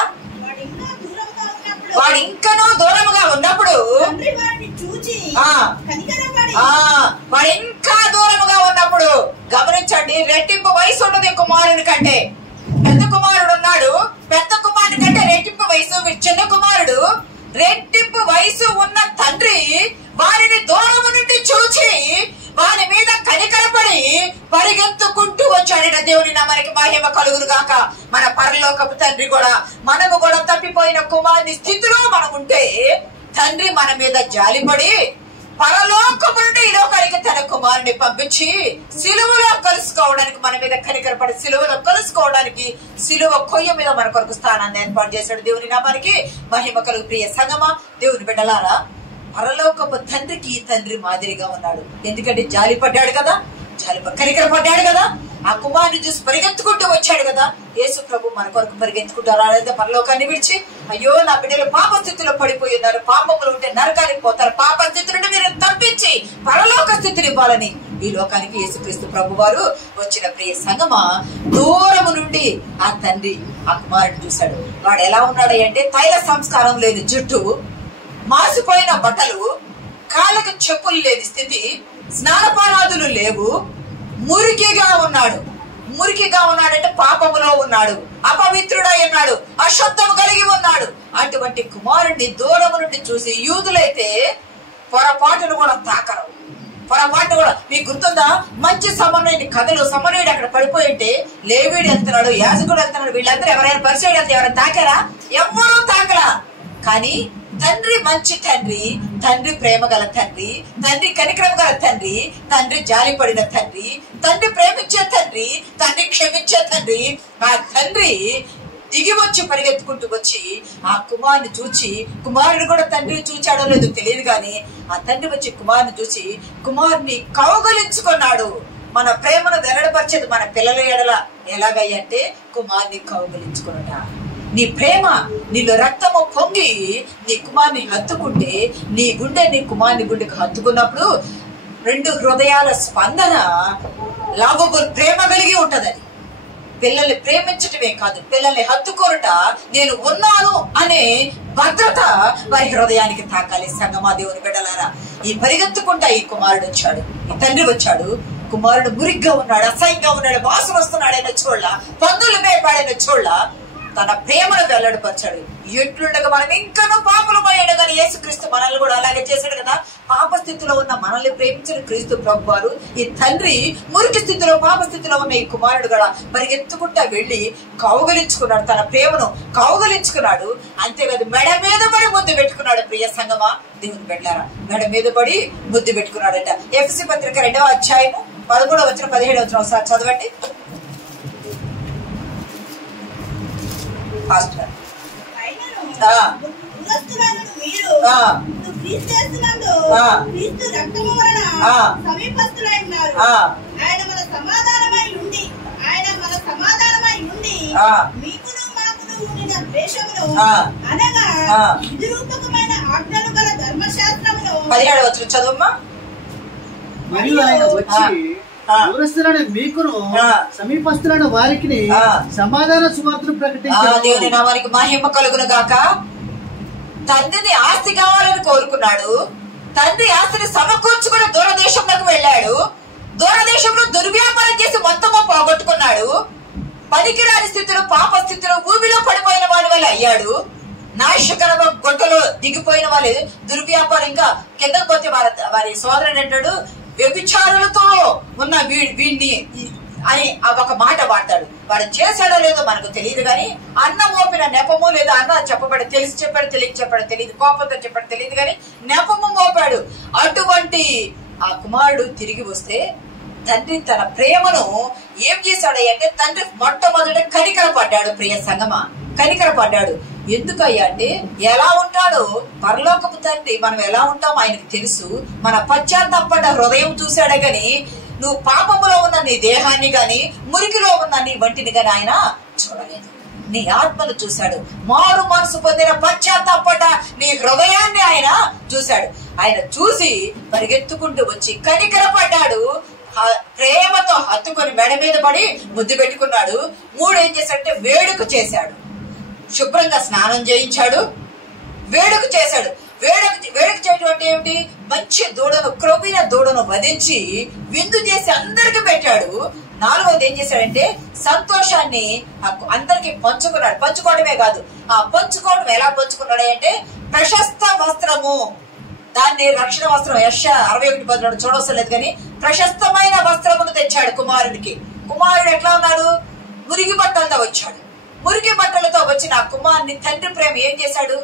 వాడు ఇంకనూ దూరముగా ఉన్నప్పుడు చూచి కనికరపడి వాడు ఇంకా దూరముగా ఉన్నప్పుడు గమనించండి, రెట్టింపు వయసు ఉన్నది కుమారుని కంటే. పెద్ద కుమారుడు ఉన్నాడు, పెద్ద కుమారుని కంటే రెట్టింపు వయసు. చిన్న కుమారుడు రెట్టింపు వయసు ఉన్న తండ్రి వారిని దూరము నుండి చూచి వారి మీద కనికరపడి పరిగెత్తుకుంటూ వచ్చాడట. దేవుని నామానికి మహిమ కలుగును గాక. మన పరలోకపు తండ్రి కూడా, మనము కూడా తప్పిపోయిన కుమారుని స్థితిలో మనం ఉంటే తండ్రి మన మీద జాలిపడి పరలోకము నుండి ఈ లోకానికి తన కుమారుని పంపించి సిలువలో కలుసుకోవడానికి, మన మీద కనికరపడి సిలువలో కలుసుకోవడానికి సిలువ కొయ్య మీద మన కొరకు స్థానాన్ని ఏర్పాటు చేశాడు. దేవుని నామానికి మహిమ కలుగు. ప్రియ సంగమా, దేవుని బిడ్డలారా, పరలోకపు తండ్రికి తండ్రి మాదిరిగా ఉన్నాడు. ఎందుకంటే జాలి పడ్డాడు కదా, కనికరపడ్డాడు కదా, ఆ కుమారుని చూసి పరిగెత్తుకుంటూ వచ్చాడు కదా. యేసు ప్రభు మన కొరకు పరిగెత్తుకుంటారా లేదా పరలోకాన్ని విడిచి, అయ్యో నా బిడ్డలు పాప స్థితిలో పడిపోయి ఉన్నారు, పాపములు ఉంటే నరకానికి పోతారు, పాప స్థితి నుండి మీరు తప్పించి పరలోక స్థితిని ఇవ్వాలని ఈ లోకానికి యేసుక్రీస్తు ప్రభు వారు వచ్చిన. ప్రియ సంగమా, దూరము నుండి ఆ తండ్రి ఆ కుమారుడిని చూశాడు. వాడు ఎలా ఉన్నాడు అంటే తైల సంస్కారం లేని జుట్టు, మాసిపోయిన బట్టలు, కాళ్ళకు చెప్పులు లేని స్థితి, స్నానపానాదులు లేవు, మురికిగా ఉన్నాడు. మురికిగా ఉన్నాడంటే పాపములో ఉన్నాడు, అపవిత్రుడై ఉన్నాడు, అశుద్ధము కలిగి ఉన్నాడు. అటువంటి కుమారుడిని దూరము నుండి చూసి యూదులైతే పొరపాటును కూడా తాకరు. పొరపాటు కూడా మీకు గుర్తుందా? మంచి సమన్వయుని కథలు, సమన్వయుడు అక్కడ పడిపోయి ఉంటే లేవీడు వెళ్తున్నాడు, యాజకుడు వెళ్తున్నాడు, వీళ్ళందరూ ఎవరైనా పరిచయం వెళ్తే ఎవరైనా తాకారా? ఎవ్వరూ తాకరా. కానీ తండ్రి మంచి తండ్రి, తండ్రి ప్రేమ గల తండ్రి, తండ్రి కనికరం గల తండ్రి, తండ్రి జాలి పడిన తండ్రి, తండ్రి ప్రేమించే తండ్రి, తండ్రి క్షమించే తండ్రి. ఆ తండ్రి దిగి వచ్చి పరిగెత్తుకుంటూ వచ్చి ఆ కుమారుని చూచి, కుమారుడు కూడా తండ్రిని చూచాడో లేదో తెలియదు కానీ ఆ తండ్రి వచ్చి కుమారుని చూసి కుమారుని కౌగలించుకున్నాడు. మన ప్రేమను వెల్లడపరిచేది మన పిల్లల ఎడల ఎలాగయ్యంటే కుమారుని కౌగలించుకున్నట. నీ ప్రేమ నీలో రక్తము పొంగి నీ కుమారుని హత్తుకుంటే నీ గుండె నీ కుమారుని గుండెకు హత్తుకున్నప్పుడు రెండు హృదయాల స్పందన లాభపు ప్రేమ కలిగి ఉంటదని. పిల్లల్ని ప్రేమించటమే కాదు, పిల్లల్ని హత్తుకోరట, నేను ఉన్నాను అనే భద్రత వారి హృదయానికి తాకాలి. సంగమా, దేవుని బిడ్డలారా, ఈ పరిగెత్తుకుంటా ఈ కుమారుడు వచ్చాడు, ఈ తండ్రి వచ్చాడు. కుమారుడు మురిగ్గా ఉన్నాడు, అసహ్యంగా ఉన్నాడు, వాసన వస్తున్నాడైనా చూడ, పందులు మేపాడైనా చూడ, తన ప్రేమను వెల్లడిపరిచాడు. ఎట్లుండగా మనం ఇంకనూ పాపలు పోయాడు కానీ యేసుక్రీస్తు మనల్ని కూడా అలాగే చేశాడు కదా. పాప స్థితిలో ఉన్న మనల్ని ప్రేమించిన క్రీస్తు ప్రభు వారు ఈ తండ్రి మురికి స్థితిలో, పాప స్థితిలో ఉన్న ఈ కుమారుడు కూడా పరిగెత్తుకుంటా వెళ్లి కౌగలించుకున్నాడు, తన ప్రేమను కౌగలించుకున్నాడు. అంతేకాదు మెడ మీద పడి ముద్దు పెట్టుకున్నాడు. ప్రియ సంగమా, దేవుని బిడ్డలారా, మెడ మీద పడి ముద్దు పెట్టుకున్నాడట. ఎఫెసీ పత్రిక 2వ అధ్యాయము 13వ వచనం 17వ వచనం ఒకసారి చదవండి. చదువమ్మా. మరియు ఆయన వచ్చి దూరస్తులను మీకును సమీపస్తులను వారికి సమాధాన సువార్తను ప్రకటించాడు. దేవుని నామానికి మహిమ కలుగును గాక. తండ్రిని ఆస్తి కావాలని కోరుకున్నాడు. తండ్రి ఆస్తిని సమకూర్చుకుని దూరదేశంలోకి వెళ్ళాడు. దూరదేశంలో దుర్వ్యాపారం చేసి మొత్తము పోగొట్టుకున్నాడు. పనికిరాని స్థితిలో, పాప స్థితిలో, భూమిలో పడిపోయిన వాడి వల్ల అయ్యాడు. నాశకరమ గొంటలో దిగిపోయిన వాళ్ళు దుర్వ్యాపారం, ఇంకా కిందకు పోతే వారి సోదరుడు అంటాడు, వ్యభిచారులతో ఉన్న వీడిని అని ఒక మాట వాడతాడు. వాడు చేశాడో లేదో మనకు తెలియదు కానీ అన్న మోపిన నెపము లేదా అన్న చెప్పబడి తెలిసి చెప్పాడు, తెలియక చెప్పాడు తెలియదు, కోపంతో చెప్పాడు తెలియదు కానీ నెపము మోపాడు. అటువంటి ఆ కుమారుడు తిరిగి వస్తే తండ్రి తన ప్రేమను ఏం చేశాడు అంటే తండ్రి మొట్టమొదటి కనికరపడ్డాడు. ప్రియ సంగమా, కనికరపడ్డాడు. ఎందుకయ్యా అంటే ఎలా ఉంటాడో పరలోకపు తండ్రి మనం ఎలా ఉంటాం ఆయనకు తెలుసు. మన పశ్చాత్తాపడ్డ హృదయం చూశాడే గాని నువ్వు పాపములో ఉన్న నీ దేహాన్ని గాని మురికిలో ఉన్న నీ వంటిని గాని ఆయన చూడలేదు. నీ ఆత్మను చూశాడు. మారు మనసు పొందిన పశ్చాత్తాపడ్డ నీ హృదయాన్ని ఆయన చూశాడు. ఆయన చూసి పరిగెత్తుకుంటూ వచ్చి కనికరపడ్డాడు. ప్రేమతో హత్తుకొని మెడ మీద పడి ముద్దు పెట్టుకున్నాడు. ఏం చేశాడంటే వేడుక చేశాడు. శుభ్రంగా స్నానం చేయించాడు, వేడుక చేశాడు. వేడుక చేయడం అంటే ఏమిటి? మంచి దూడను, క్రొవ్విన దూడను వధించి విందు చేసి అందరికి పెట్టాడు. 4వది ఏం చేశాడంటే సంతోషాన్ని అందరికి పంచుకున్నాడు. పంచుకోవడమే కాదు, ఆ పంచుకోవడం ఎలా పంచుకున్నాడు అంటే ప్రశస్త వస్త్రము, దాన్ని రక్షణ వస్త్రం యెషయా 61:10 చూడవసలేదు కానీ ప్రశస్తమైన వస్త్రమును తెచ్చాడు కుమారుడికి. కుమారుడు ఎట్లా ఉన్నాడు? మురికి బట్టలతో వచ్చాడు. మురికి బట్టలతో వచ్చిన ఆ కుమారుని తండ్రి ప్రేమ ఏం చేశాడు?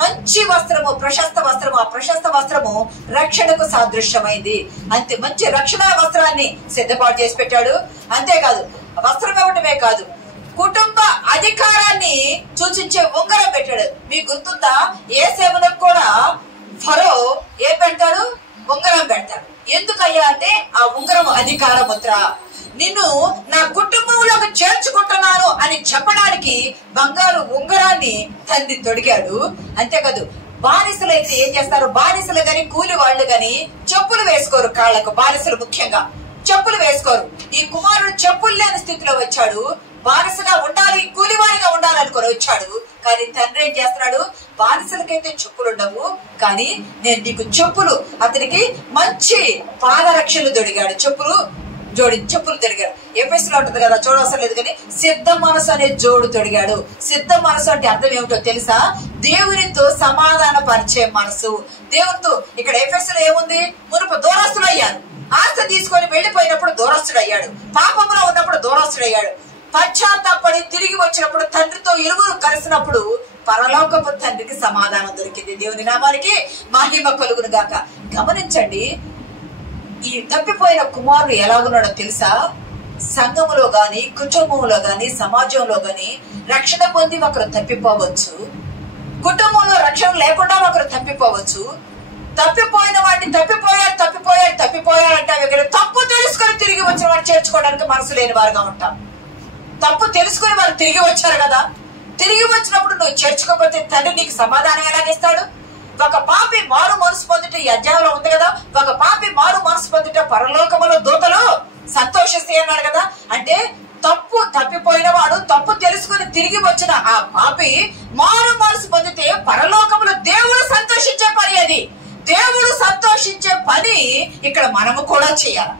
మంచి వస్త్రము, ప్రశస్త వస్త్రము. ఆ ప్రశస్త వస్త్రము రక్షణకు సాదృశ్యమైంది. అంతే, మంచి రక్షణ వస్త్రాన్ని సిద్ధపాటు చేసి పెట్టాడు. అంతేకాదు, వస్త్రం ఇవ్వటమే కాదు, కుటుంబ అధికారాన్ని సూచించే ఉంగరం పెట్టాడు. మీకు గుర్తుందా? యేసేపునకు కూడా ఫరో ఏం పెడతాడు? ఉంగరం పెడతాడు. ఎందుకయ్యా అంటే ఆ ఉంగరం అధికార ముద్ర. నిన్ను నా కుటుంబంలోకి చేర్చుకుంటున్నాను అని చెప్పడానికి బంగారు ఉంగరాన్ని తండ్రి తొడిగాడు. అంతేకాదు, బానిసలు అయితే ఏం చేస్తారు? బానిసలు గాని కూలి వాళ్ళు గాని చెప్పులు వేసుకోరు కాళ్లకు. బానిసలు ముఖ్యంగా చెప్పులు వేసుకోరు. ఈ కుమారుడు చెప్పులు లేని స్థితిలో వచ్చాడు. బానిసగా ఉండాలి, కూలివాడిగా ఉండాలనుకొని వచ్చాడు. కానీ తండ్రి ఏం చేస్తున్నాడు? బానిసలకైతే చెప్పులు ఉండవు, కానీ నేను నీకు చెప్పులు, అతనికి మంచి పాదరక్షలు తొడిగాడు. చెప్పులు తొడిగాడు. ఎఫెసులో ఉంటుంది కదా, చూడవసరం లేదు కానీ సిద్ధ మనసు అనే జోడు తొడిగాడు. సిద్ధ మనసు అంటే అర్థం ఏమిటో తెలుసా? దేవునితో సమాధాన పరిచే మనసు. దేవునితో ఇక్కడ ఎఫెసులో ఏముంది? మునుపు దూరస్తుడు అయ్యాడు. ఆస్తి తీసుకొని వెళ్లిపోయినప్పుడు దూరస్తుడు అయ్యాడు. పాపంలో ఉన్నప్పుడు దూరస్తుడు అయ్యాడు. పశ్చాత్తాపడి తిరిగి వచ్చినప్పుడు తండ్రితో ఇరువురు కలిసినప్పుడు పరలోకపు తండ్రికి సమాధానం దొరికింది. దేవుని నామానికి మహిమ కలుగును గాక. గమనించండి, ఈ తప్పిపోయిన కుమారుడు ఎలాగున్నాడో తెలుసా? సంఘములో గాని, కుటుంబంలో గాని, సమాజంలో గాని రక్షణ పొంది ఒకరు తప్పిపోవచ్చు. కుటుంబంలో రక్షణ లేకుండా ఒకరు తప్పిపోవచ్చు. తప్పిపోయిన వాడిని తప్పిపోయాడంటే తప్పు తెలుసుకొని తిరిగి వచ్చిన వాడిని చేర్చుకోవడానికి మనసు లేని వారుగా ఉంటాం. తప్పు తెలుసుకుని వారు తిరిగి వచ్చారు కదా. తిరిగి వచ్చినప్పుడు నువ్వు చేర్చుకోకపోతే తండ్రి నీకు సమాధానం ఎలాగిస్తాడు? ఒక పాపి మారు మనసు పొందుట ఈ అధ్యాయంలో ఉంది కదా. ఒక పాపి మారు మనసు పొందుట పరలోకములో దూతలు సంతోషిస్తాయి అన్నాడు కదా. అంటే తప్పిపోయిన వాడు తప్పు తెలుసుకుని తిరిగి వచ్చిన ఆ పాపి మారు మనసు పొందితే పరలోకములో దేవుడు సంతోషించే పని అది. దేవుడు సంతోషించే పని ఇక్కడ మనము కూడా చేయాలి.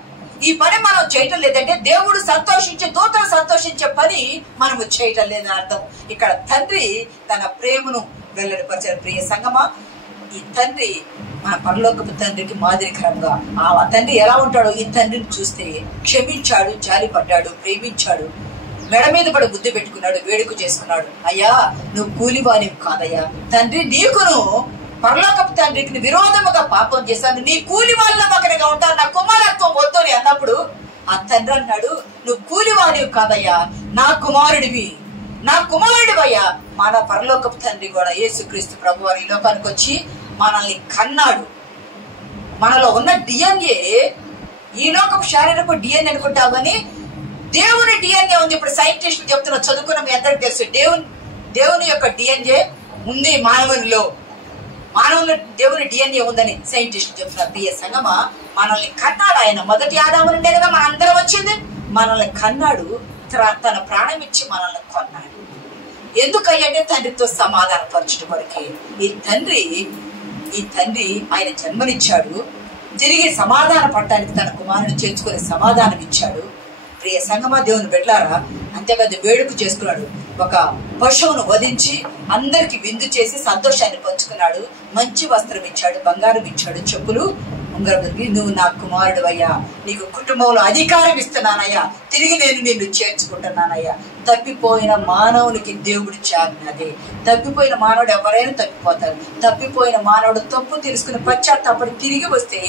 ఈ పని మనం చేయటం లేదంటే దేవుడు సంతోషించే, దూతలు సంతోషించే పని మనము చేయటం లేదని అర్థం. ఇక్కడ తండ్రి తన ప్రేమను వెల్లడిపరిచారు. ప్రియ సంగమా, ఈ తండ్రి మన పరలోకపు తండ్రికి మాదిరికరంగా ఆ తండ్రి ఎలా ఉంటాడో ఈ తండ్రిని చూస్తే క్షమించాడు, జాలిపడ్డాడు, ప్రేమించాడు, మెడ మీద పడి బుద్ధి పెట్టుకున్నాడు, వేడుక చేసుకున్నాడు. అయ్యా నువ్వు కూలివానివి కాదయ్యా, తండ్రి నీకును పరలోకపు తండ్రికి విరోధముగా పాపం చేశాను, నీ కూలి వాళ్ళ ఒకరిగా ఉంటాను, నా కుమారత్వం వద్దు అని అన్నప్పుడు ఆ తండ్రి అన్నాడు, నువ్వు కూలివానివి కాదయ్యా, నా కుమారుడివయ్యా. మన పరలోకపు తండ్రి కూడా యేసుక్రీస్తు ప్రభు వారి లోకానికి వచ్చి మనల్ని కన్నాడు. మనలో ఉన్న డిఎన్ఏ ఈ లోకపు శారీరక డిఎన్ఏ అనుకుంటావు కానీ దేవుని డిఎన్ఏ ఉంది. ఇప్పుడు సైంటిస్టులు చెప్తున్నా, చదువుకున్న మీ అందరికి తెలుసు, దేవుని యొక్క డిఎన్ఏ ఉంది మానవునిలో. దేవుని డిఎన్ఏ ఉందని సైంటిస్టులు చెప్తున్నారు. ప్రియ సంగమా, మనల్ని కన్నాడు ఆయన. మొదటి ఆదాము నుండే కదా మన అందరం వచ్చింది. మనల్ని కన్నాడు, తన ప్రాణం ఇచ్చి మనల్ని కొన్నాడు. ఎందుకంటే తండ్రితో సమాధాన పరచడం వరకే. ఈ తండ్రి ఆయన జన్మనిచ్చాడు, తిరిగి సమాధాన పడటానికి తన కుమారుని చేర్చుకుని సమాధానం ఇచ్చాడు. ప్రియ సంగమా, దేవుని బిడ్డలారా, అంతేకాదు వేడుక చేసుకున్నాడు. ఒక పశువును వధించి అందరికి విందు చేసి సంతోషాన్ని పంచుకున్నాడు. మంచి వస్త్రం ఇచ్చాడు, బంగారం ఇచ్చాడు, చెప్పులు, ఉంగరం. నువ్వు నా కుమారుడు అయ్యా, నీకు కుటుంబంలో అధికారం ఇస్తున్నానయ్యా, తిరిగి నేను నిన్ను చేర్చుకుంటున్నానయ్యా. తప్పిపోయిన మానవునికి దేవుడి చాగినదే. తప్పిపోయిన మానవుడు ఎవరైనా తప్పిపోతారు. తప్పిపోయిన మానవుడు తప్పు తెలుసుకుని పశ్చాత్తాపడి తిరిగి వస్తే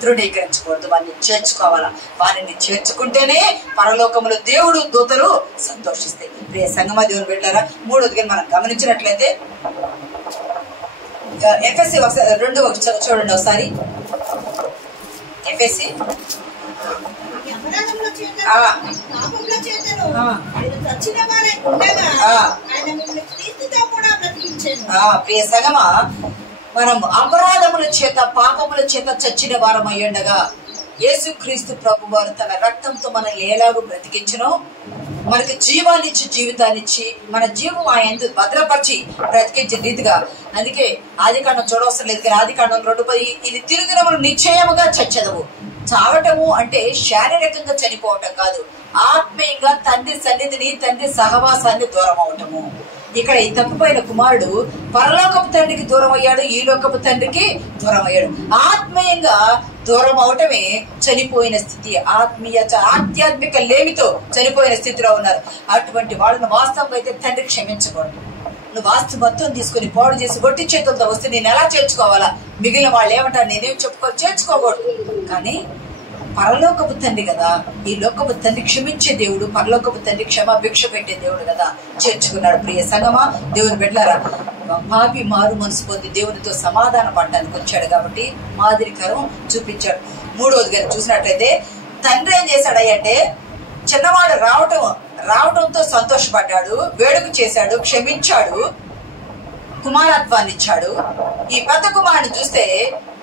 తృణీకరించకూడదు, వారిని చేర్చుకోవాలా. వారిని చేర్చుకుంటేనే పరలోకములో దేవుడు, దూతలు సంతోషిస్తాయి. ప్రియ సంగమా, దేవుని బిడ్డలారా, మూడోదిగా మనం గమనించినట్లయితే ఎఫ్ఎస్సి 2 చూడండి ఒకసారి. ఎఫ్ఎస్సి ప్రియ సంగమా, మనం అపరాధముల చేత పాపముల చేత చచ్చిన వారం అయ్యుండగా యేసుక్రీస్తు ప్రభు వారు తన రక్తంతో మనల్ని ఎలాగూ బ్రతికించునో మనకి జీవాన్నిచ్చి జీవితాన్నిచ్చి మన జీవం ఆయన భద్రపరిచి బ్రతికించే రీతిగా. అందుకే ఆదికాండం చూడవసరం లేదు కానీ ఆదికాండం 2:10 ఇది తిరుదినములు నిశ్చయముగా చచ్చెదవు. చావటము అంటే శారీరకంగా చనిపోవటం కాదు, ఆత్మీయంగా తండ్రి సన్నిధిని తండ్రి సహవాసాన్ని దూరం అవటము. ఇక్కడ ఈ తప్పిపోయిన కుమారుడు పరలోకపు తండ్రికి దూరం అయ్యాడు, ఈ లోకపు తండ్రికి దూరం అయ్యాడు. ఆత్మీయంగా దూరం అవటమే చనిపోయిన స్థితి. ఆధ్యాత్మిక లేమితో చనిపోయిన స్థితిలో ఉన్నారు. అటువంటి వాళ్ళని వాస్తవంగా అయితే తండ్రి క్షమించకూడదు. నువ్వు ఆస్తి మొత్తం తీసుకుని పాడు చేసి ఒట్టి చేతులతో వస్తే నేను ఎలా చేర్చుకోవాలా? మిగిలిన వాళ్ళు ఏమంటారు నేనేం చేర్చుకోకూడదు. కానీ పరలోకపు తండ్రి కదా, ఈ లోకపు తండ్రి క్షమించే దేవుడు, పరలోకపు తండ్రి క్షమాభిక్ష పెట్టే దేవుడు కదా, చేర్చుకున్నాడు. ప్రియ సంగమా, దేవుని బిడ్డలారా, పాపి మారు మనసు పొంది దేవునితో సమాధాన పడడానికి వచ్చాడు కాబట్టి మాదిరికరం చూపించాడు. 3వది గారు చూసినట్లయితే తండ్రి ఏం చేశాడంటే చిన్నవాడు రావటంతో సంతోషపడ్డాడు, వేడుక చేశాడు, క్షమించాడు, కుమారత్వాన్ని ఇచ్చాడు. ఈ పెద్ద కుమారుని చూస్తే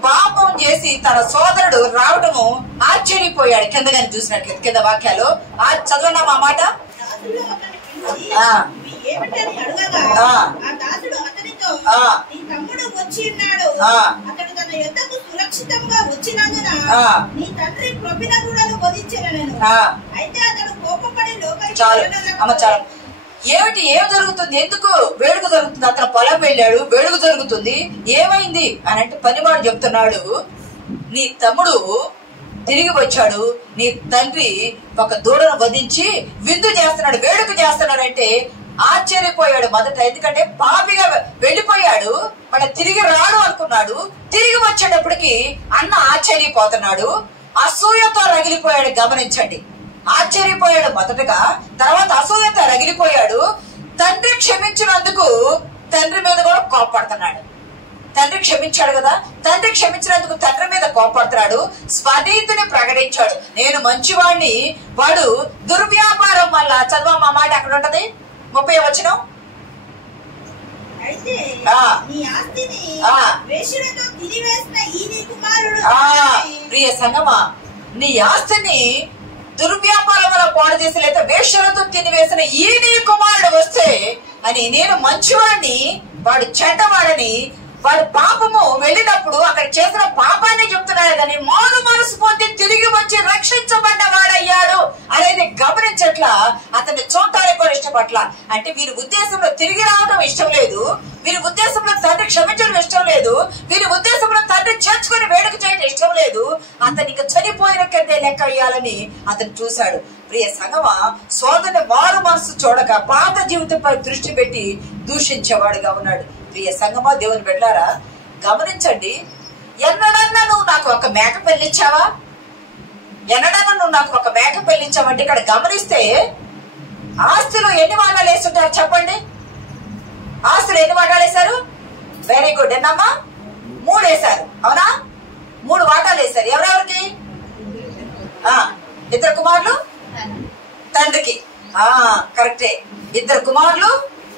పాపం చేసి తన సోదరుడు రావటము ఆశ్చర్యపోయాడు. కిందగాని చూసినట్లయితే కింద వాక్యాలు చదవనా మా మాట. చాలు అమ్మ చాలు. ఏం జరుగుతుంది? ఎందుకు వేడుక జరుగుతుంది? అతను పొలం వెళ్ళాడు, వేడుక జరుగుతుంది, ఏమైంది అని అంటే పనివాడు చెప్తున్నాడు, నీ తమ్ముడు తిరిగి వచ్చాడు, నీ తండ్రి ఒక దూడను వధించి విందు చేస్తున్నాడు, వేడుక చేస్తున్నాడు అంటే ఆశ్చర్యపోయాడు మొదట. ఎందుకంటే పాపిగా వెళ్ళిపోయాడు, మన తిరిగి రాడు అనుకున్నాడు. తిరిగి వచ్చేటప్పటికి అన్న ఆశ్చర్యపోతున్నాడు, అసూయతో రగిలిపోయాడు. గమనించండి, ఆశ్చర్యపోయాడు మొదటగా, తర్వాత అసూయత రగిలిపోయాడు. తండ్రి క్షమించినందుకు తండ్రి మీద కూడా కోపడుతున్నాడు. తండ్రి క్షమించాడు కదా, తండ్రి క్షమించినందుకు తండ్రి మీద కోపడుతున్నాడు. స్వనీతిని ప్రకటించాడు, నేను మంచివాడిని, వాడు దుర్వ్యాపారం వల్ల. చదవా మా మాట అక్కడ ఉంటది 30వ వచనం. ప్రియ సంగమా, నీ ఆస్తిని దుర్వ్యాపారం వల్ల పాడు చేసి లేదా వేశ్యలతో తినివేసిన ఈ నీ కుమారుడు వస్తే అని, నేను మంచివాడిని, వాడు చెడ్డవాడని, వాడు పాపము వెళ్ళినప్పుడు అక్కడ చేసిన పాపాన్ని చెప్తున్నాడు కానీ మారు మనసు పొంది తిరిగి వచ్చి రక్షించబడ్డవాడయ్యాడు అనేది గమనించట్లా. అతన్ని చూడటానికి కూడా ఇష్టపట్ల. అంటే వీరి ఉద్దేశంలో తిరిగి రావడం ఇష్టం లేదు, వీరి ఉద్దేశంలో తండ్రి క్షమించడం ఇష్టం లేదు, వీరి ఉద్దేశంలో తండ్రి చేర్చుకుని వేడుక చేయడం ఇష్టం లేదు. అతనికి చనిపోయిన కిందే లెక్క వేయాలని అతను చూశాడు. ప్రియ సంగమా, సోదరుని మారు మనసు చూడక పాత జీవితంపై దృష్టి పెట్టి దూషించేవాడుగా ఉన్నాడు. ప్రియ సంగమా, దేవుని బిడ్డలారా గమనించండి, ఎన్నడన్నా నువ్వు నాకు ఒక మేక పెళ్లిచ్చావా? ఎన్నడన్నా నువ్వు నాకు ఒక మేక పెళ్లిచ్చావంటే ఇక్కడ గమనిస్తే ఆస్తిలో ఎన్ని వాటాలు వేస్తుంటారు చెప్పండి? ఆస్తులు ఎన్ని వాటాలు వేశారు? Very good. ఎన్నమ్మా? 3 వేశారు, అవునా? 3 వాటాలు వేశారు. ఎవరెవరికి? 2 కుమారులు తండ్రికి. కరెక్టే, 2 కుమారులు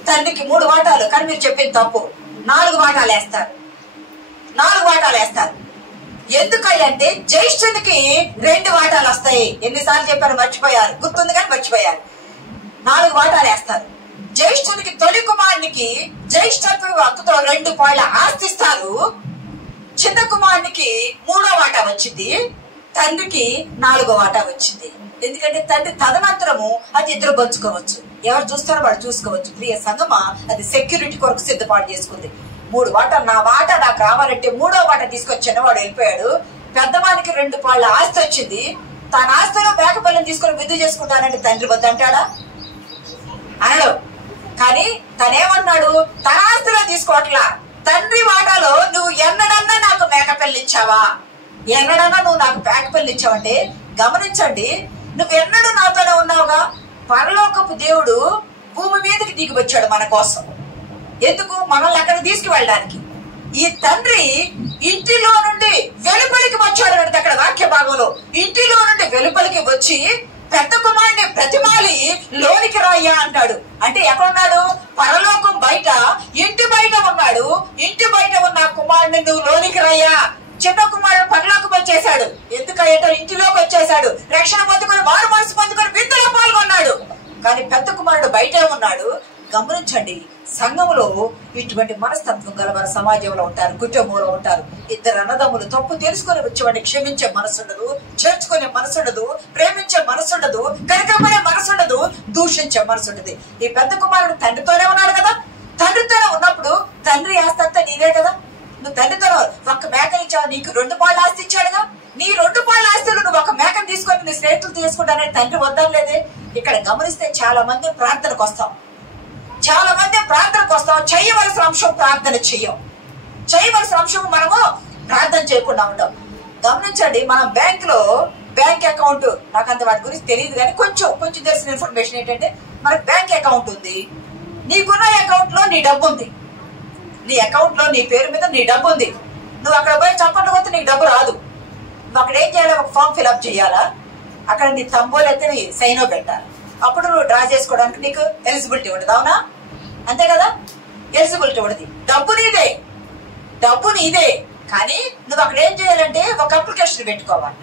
తండ్రికి 3 వాటాలు. కానీ మీరు చెప్పింది తప్పు. 4 వాటాలు వేస్తారు, 4 వాటాలు వేస్తారు. ఎందుకంటే జ్యేష్ఠునికి 2 వాటాలు వస్తాయి. ఎన్నిసార్లు చెప్పారు మర్చిపోయారు, గుర్తుంది కానీ మర్చిపోయారు. 4 వాటాలు వేస్తారు. జ్యేష్ఠునికి తొలి కుమారునికి జ్యేష్ఠత్వ హక్కుతో 2 పాళ్ళ ఆస్తిస్తారు. చిన్న కుమారునికి 3వ వాటా వచ్చింది, తండ్రికి 4వ వాటా వచ్చింది. ఎందుకంటే తండ్రి తదనంతరము అది 2 పంచుకోవచ్చు, ఎవరు చూస్తారో వాడు చూసుకోవచ్చు. ప్రియ సంగమా, అది సెక్యూరిటీ కొరకు సిద్ధపాటు చేసుకుంది. 3 వాటాలు, నా వాటా నాకు రావాలంటే 3వ వాటా తీసుకొచ్చిన వాడు వెళ్ళిపోయాడు. పెద్దవానికి 2 పాళ్ళ ఆస్తి వచ్చింది. తన ఆస్తిలో మేకపిల్లని తీసుకొని విద్దు చేసుకుంటానంటే తండ్రి వద్దంటాడా? అనడు. కానీ తనేమన్నాడు? తన ఆస్తిలో తీసుకోవట్లా, తండ్రి వాటాలో నువ్వు ఎన్నడన్నా నాకు మేకపిల్లిచ్చావా, ఎన్నడన్నా నువ్వు నాకు మేకపిల్లిచ్చావంటే గమనించండి, నువ్వెన్నడూ నాతోనే ఉన్నావుగా. పరలోకపు దేవుడు భూమి మీదకి దిగి వచ్చాడు మన కోసం. ఎందుకు? మనల్ని అక్కడ తీసుకువెళ్ళడానికి. ఈ తండ్రి ఇంటిలో నుండి వెలుపలికి వచ్చాడు అంటే అక్కడ వాక్య భాగంలో ఇంటిలో నుండి వెలుపలికి వచ్చి పెద్ద కుమారుని ప్రతిమాలి లోనికి రాయ్యా అంటాడు. అంటే ఎక్కడున్నాడు? పరలోకం బయట, ఇంటి బయట ఉన్నాడు. ఇంటి బయట ఉన్న కుమారుని నువ్వు లోనికి రాయ్యా. చిన్న కుమారుడు పరలోకం వచ్చేసాడు. ఎందుకంటే ఇంటిలోకి వచ్చేసాడు, రక్షణ పొందుకొని మారు మనసు పొందుకొని విందులో పాల్గొన్నాడు. కానీ పెద్ద కుమారుడు బయటే ఉన్నాడు. గమనించండి, సంఘంలో ఇటువంటి మనస్తత్వం గలవారు సమాజంలో ఉంటారు, కుటుంబంలో ఉంటారు. ఇద్దరు అన్నదమ్ములు తప్పు తెలుసుకొని వచ్చేవాడిని క్షమించే మనసుండదు, చేర్చుకునే మనసుండదు, ప్రేమించే మనసుండదు, కనికరపడే మనసుండదు, దూషించే మనసుండదు. ఈ పెద్ద కుమారుడు తండ్రితోనే ఉన్నాడు కదా. తండ్రితోనే ఉన్నప్పుడు తండ్రి ఆస్తి నీదే కదా. నువ్వు తండ్రితో ఒక మేకనిచ్చావు, నీకు 2 పాళ్ళ ఆస్తి ఇచ్చాడుగా. నీ 2 పాళ్ళ ఆస్తులు నువ్వు ఒక మేకను తీసుకొని నీ స్నేహితులు తీసుకుంటానని తండ్రి వద్దలేదే. ఇక్కడ గమనిస్తే చాలా మంది ప్రార్థనకు వస్తాం, చేయవలసిన అంశం ప్రార్థన చెయ్యం, చేయవలసిన అంశం మనము ప్రార్థన చేయకుండా ఉంటాం. గమనించండి, మనం బ్యాంక్ అకౌంట్, నాకు అంత వాటి గురించి తెలియదు కానీ కొంచెం తెలిసిన ఇన్ఫర్మేషన్ ఏంటంటే, మనకు బ్యాంక్ అకౌంట్ ఉంది. నీకున్న అకౌంట్ లో నీ డబ్బు ఉంది, నీ అకౌంట్ లో నీ పేరు మీద నీ డబ్బు ఉంది. నువ్వు అక్కడ పోయి చప్పట్లు కొడితే నీకు డబ్బు రాదు. నువ్వు అక్కడ ఏం చేయాలి, ఒక ఫామ్ ఫిల్అప్ చేయాలా, అక్కడ నీ తంబోలు అయితే నీ సైన్ పెట్టాలి. అప్పుడు నువ్వు డ్రా చేసుకోవడానికి నీకు ఎలిజిబిలిటీ ఉండదు. అవునా? అంతే కదా, ఎలిజిబిలిటీ ఉండదు. డబ్బు నీదే కానీ నువ్వు అక్కడ ఏం చేయాలంటే ఒక అప్లికేషన్ పెట్టుకోవాలి.